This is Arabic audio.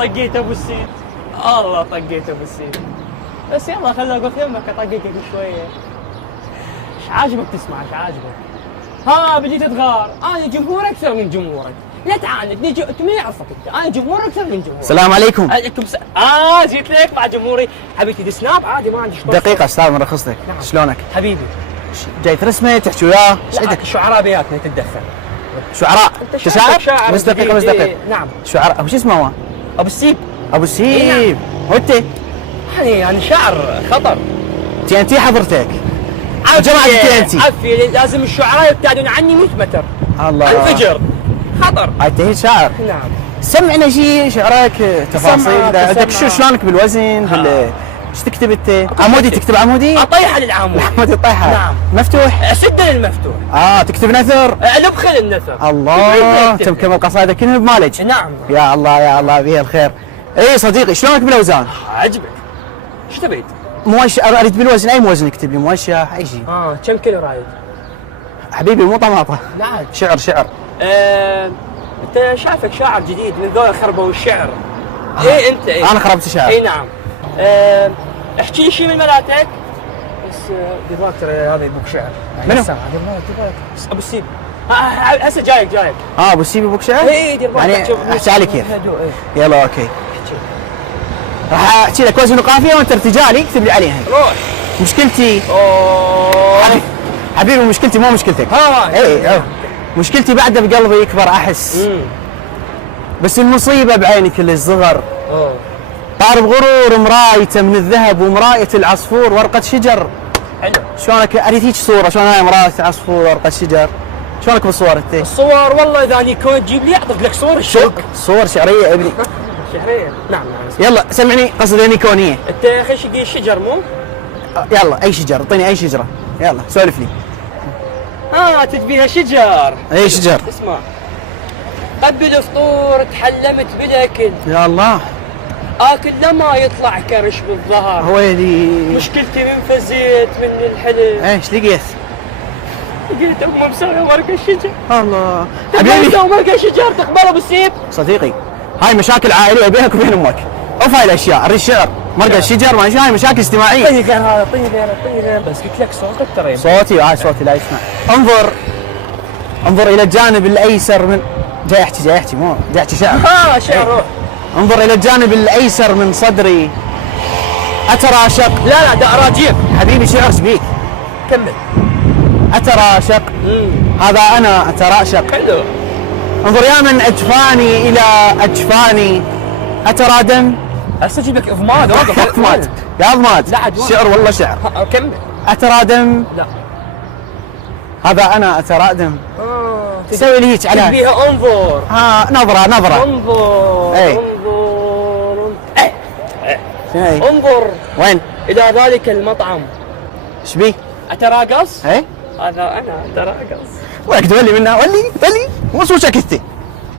طقيت ابو السين، الله طقيت ابو السين. بس يلا خلنا اقف يمك اطققك شويه. ايش عاجبك تسمع؟ ايش عاجبك؟ ها بدي تتغار، انا جمهور اكثر من جمهورك، لا تعاندني، انت ما يعرفك انت، انا جمهور اكثر من جمهورك. السلام عليكم. عليكم جيت لك مع جمهوري، حبيبتي دي سناب عادي ما عندي شطر. دقيقة استاذ من رخصتك، نعم. شلونك؟ حبيبي جاي ترسمه تحكي وياه؟ ايش لا عندك؟ الشعراء بياتنا تتدخل. شعراء؟ انت شاعر؟ بس دقيقة بس دقيقة. نعم. شعراء، شو اسمه هو؟ ابو السيب. ابو السيب، هو انت؟ يعني شعر خطر. تي ان تي حضرتك؟ جماعة تي ان تي. عفي لازم الشعراء يبتعدون عني 100 متر. الله. انفجر. خطر. انت شاعر؟ نعم. سمعنا شيء شعرك تفاصيل، عندك شلونك بالوزن ايش تكتب انت؟ عمودي تكتب عمودي؟ اطيحه للعمود. عمودي طيحه؟ نعم. مفتوح؟ اسده للمفتوح. تكتب نثر؟ لبخل النثر. الله تم القصائد كلها بمالج. نعم. يا الله يا الله بيه الخير. اي صديقي شلونك بالاوزان؟ عجبك. ايش تبيت؟ موشح اريد بالوزن، اي موزن اكتب لي موشح اي شيء. كم كيلو رايد؟ حبيبي مو طماطه. نعم. شعر. انت شايفك شاعر جديد من ذول خربوا الشعر. ايه انت ايه؟ انا خربت شعر. اي نعم. احكي لي شيء من ملاتك. بس دير بالك ترى هذا يبوك شعر. منو؟ دير بالك ابو السيب. هسه جايك. ابو السيب يبوك شعر؟ اي دير بالك. يعني احكي علي كيف؟ ايه. يلا اوكي. راح احكي لك وزن وقافيه وانت ارتجالي اكتب لي عليها. روح. مشكلتي اوه حبيبي مشكلتي مو مشكلتك. اي مشكلتي بعده بقلبي يكبر احس. بس المصيبه بعيني كل الصغر. طار بغرور مرايته من الذهب ومرايه العصفور ورقه شجر. حلو. شلونك اريد هيك صوره، شلون هاي مرايه عصفور ورقه شجر؟ شلونك بالصور انت؟ الصور والله اذا نيكون تجيب لي اعطيك لك صور الشوق. صور شعريه يا ابني. شعريه. نعم. يلا سمعني قصدي نيكونيه. انت يا اخي شقي الشجر مو؟ يلا اي شجر، اعطيني اي شجره، يلا سولف لي. تجبيها شجر. اي شجر؟ اسمع. قبل فطور تحلمت بالاكل. يا الله. اكل لما يطلع كرش بالظهر. ويلي. مشكلتي من فزيت من الحلم. ايش لقيت؟ لقيت امه مسويه مرقه شجر. الله. حبيبي مسويه مرقه شجر تقبله بالسيب. صديقي هاي مشاكل عائليه بينك وبين امك. اوف هاي الاشياء، اريد شعر، مرقه الشجر، ما هاي مشاكل اجتماعيه. طيب هذا طيب بس قلت لك صوتك ترى. صوتي صوتي لا يسمع. انظر الى الجانب الايسر من جاي احكي مو جاي احكي شعر. شعر روح. انظر الى الجانب الايسر من صدري اتراشق. لا ده اراجيف. حبيبي شعر ايش بيك؟ كمل. اتراشق. هذا انا اتراشق. حلو. انظر يا من اجفاني الى اجفاني اترى دم. هسه اجيب لك اضماد. اضماد يا اضماد. شعر والله شعر. كمل. اترى دم. لا هذا انا اترى دم. سوي لي هيك على تبيها انظر. نظره. انظر. اي انظر وين؟ الى ذلك المطعم. ايش بيه؟ اتراقص؟ اي هذا انا اتراقص. ولك تولي منها ولي مو سوشك انت.